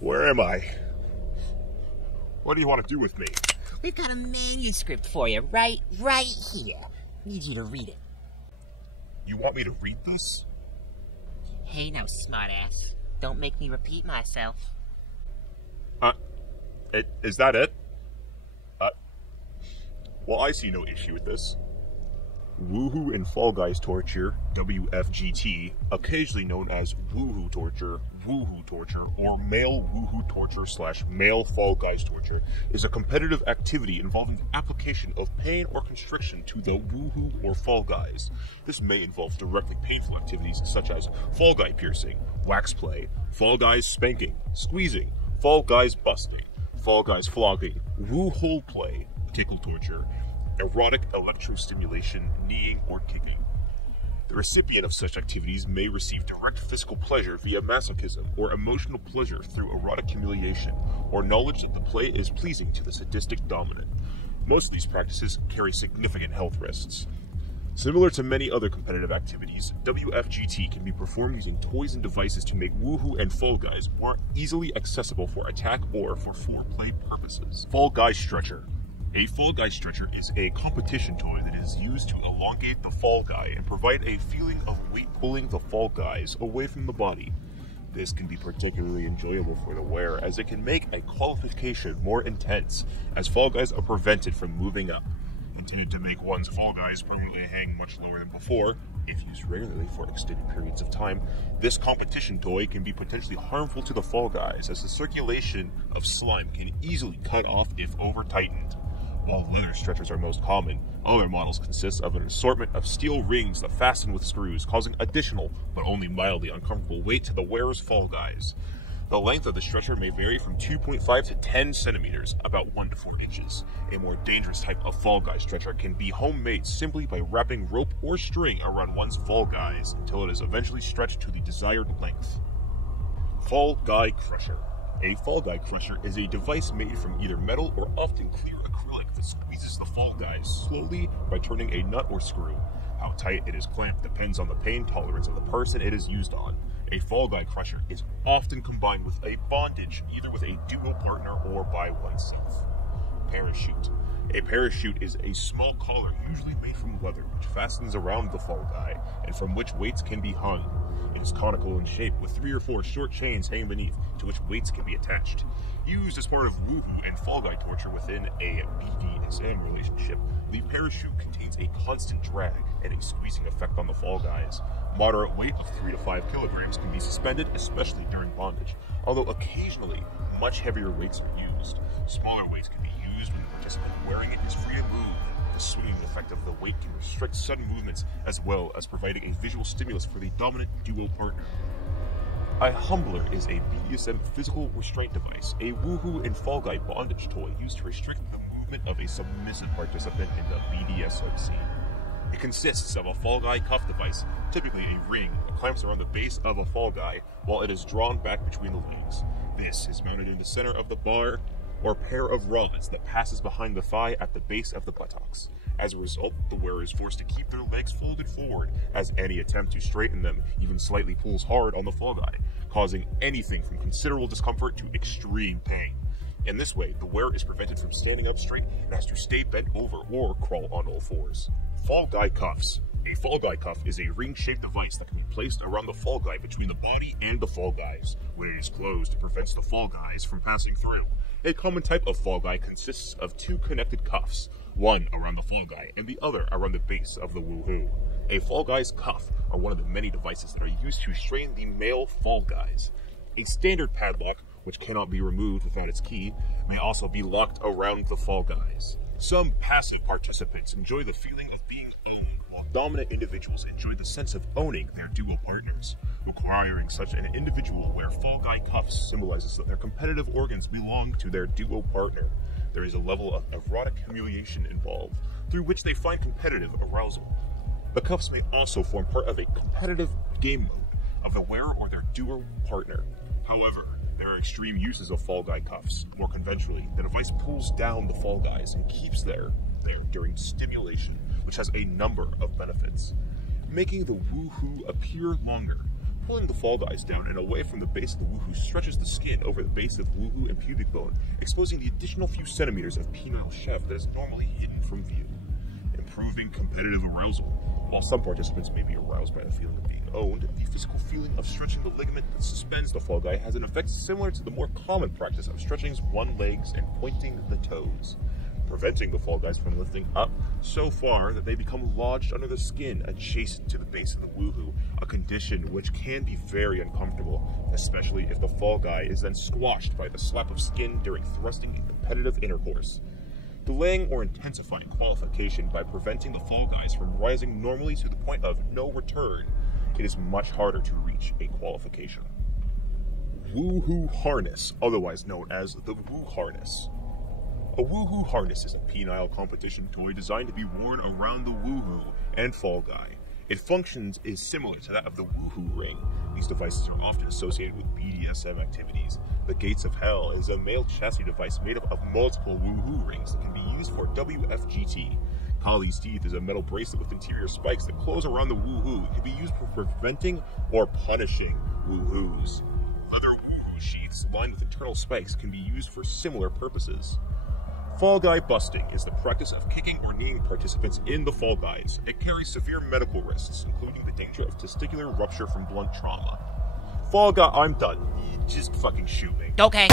Where am I? What do you want to do with me? We've got a manuscript for you right here. Need you to read it. You want me to read this? Hey now, smartass. Don't make me repeat myself. Is that it? Well, I see no issue with this. Woohoo and Fall Guys torture, WFGT, occasionally known as woohoo torture, or male woohoo torture / male Fall Guys torture, is a competitive activity involving the application of pain or constriction to the woohoo or Fall Guys. This may involve directly painful activities such as Fall Guy piercing, wax play, Fall Guys spanking, squeezing, Fall Guys busting, Fall Guys flogging, woo-hole play, tickle torture, erotic electrostimulation, kneeing, or kicking. The recipient of such activities may receive direct physical pleasure via masochism, or emotional pleasure through erotic humiliation, or knowledge that the play is pleasing to the sadistic dominant. Most of these practices carry significant health risks. Similar to many other competitive activities, WFGT can be performed using toys and devices to make woohoo and Fall Guys more easily accessible for attack or for foreplay purposes. Fall Guy Stretcher. A Fall Guy stretcher is a competition toy that is used to elongate the Fall Guy and provide a feeling of weight pulling the Fall Guys away from the body. This can be particularly enjoyable for the wearer as it can make a qualification more intense, as Fall Guys are prevented from moving up. Intended to make one's Fall Guys permanently hang much lower than before, if used regularly for extended periods of time, this competition toy can be potentially harmful to the Fall Guys as the circulation of slime can easily cut off if over-tightened. While leather stretchers are most common, other models consist of an assortment of steel rings that fasten with screws, causing additional, but only mildly uncomfortable weight to the wearer's Fall Guys. The length of the stretcher may vary from 2.5 to 10 centimeters, about 1 to 4 inches. A more dangerous type of Fall Guy stretcher can be homemade simply by wrapping rope or string around one's Fall Guys until it is eventually stretched to the desired length. Fall Guy Crusher. A Fall Guy Crusher is a device made from either metal or often clear acrylic that squeezes the Fall Guys slowly by turning a nut or screw. How tight it is clamped depends on the pain tolerance of the person it is used on. A Fall Guy Crusher is often combined with a bondage, either with a duo partner or by oneself. Parachute. A parachute is a small collar usually made from leather which fastens around the Fall Guy and from which weights can be hung. It is conical in shape with 3 or 4 short chains hanging beneath to which weights can be attached. Used as part of woohoo and Fall Guy torture within a BDSM relationship, the parachute contains a constant drag and a squeezing effect on the Fall Guys. Moderate weight of 3 to 5 kilograms can be suspended, especially during bondage, although occasionally much heavier weights are used. Smaller weights can be used when the participant wearing it is free to move. The swinging effect of the weight can restrict sudden movements, as well as providing a visual stimulus for the dominant duo partner. A humbler is a BDSM physical restraint device, a woohoo and Fall Guy bondage toy used to restrict the movement of a submissive participant in the BDSM scene. It consists of a Fall Guy cuff device, typically a ring that clamps around the base of a Fall Guy while it is drawn back between the legs. This is mounted in the center of the bar or pair of rods that passes behind the thigh at the base of the buttocks. As a result, the wearer is forced to keep their legs folded forward, as any attempt to straighten them even slightly pulls hard on the Fall Guy, causing anything from considerable discomfort to extreme pain. In this way, the wearer is prevented from standing up straight and has to stay bent over or crawl on all fours. Fall Guy Cuffs. A Fall Guy cuff is a ring-shaped device that can be placed around the Fall Guy between the body and the Fall Guys. When it is closed, it prevents the Fall Guys from passing through. A common type of Fall Guy consists of 2 connected cuffs, one around the Fall Guy and the other around the base of the woohoo. A Fall Guy's cuff are one of the many devices that are used to restrain the male Fall Guys. A standard padlock, which cannot be removed without its key, may also be locked around the Fall Guys. Some passive participants enjoy the feeling of being owned, while dominant individuals enjoy the sense of owning their duo partners. Requiring such an individual wear Fall Guy cuffs symbolizes that their competitive organs belong to their duo partner. There is a level of erotic humiliation involved, through which they find competitive arousal. The cuffs may also form part of a competitive game mode of the wearer or their duo partner. However, there are extreme uses of Fall Guy cuffs. More conventionally, the device pulls down the Fall Guys and keeps there during stimulation, which has a number of benefits. Making the woohoo appear longer. Pulling the Fall Guys down and away from the base of the woohoo stretches the skin over the base of woohoo and pubic bone, exposing the additional few centimeters of penile shaft that is normally hidden from view. Improving competitive arousal. While some participants may be aroused by the feeling of being owned, the physical feeling of stretching the ligament that suspends the Fall Guy has an effect similar to the more common practice of stretching one's legs and pointing the toes, preventing the Fall Guys from lifting up so far that they become lodged under the skin adjacent to the base of the woohoo, a condition which can be very uncomfortable, especially if the Fall Guy is then squashed by the slap of skin during thrusting and competitive intercourse. Delaying or intensifying qualification by preventing the Fall Guys from rising normally to the point of no return, it is much harder to reach a qualification. Woohoo harness, otherwise known as the woo harness. A woohoo harness is a penile competition toy designed to be worn around the woohoo and Fall Guy. Its functions is similar to that of the woohoo ring. These devices are often associated with BDSM activities. The Gates of Hell is a male chassis device made up of multiple woohoo rings that can be used for WFGT. Kali's Teeth is a metal bracelet with interior spikes that close around the woohoo. It can be used for preventing or punishing woohoos. Leather woohoo sheaths lined with internal spikes can be used for similar purposes. Fall Guy busting is the practice of kicking or kneeing participants in the Fall Guys. It carries severe medical risks, including the danger of testicular rupture from blunt trauma. Fall Guy, I'm done. You just fucking shoot me. Okay.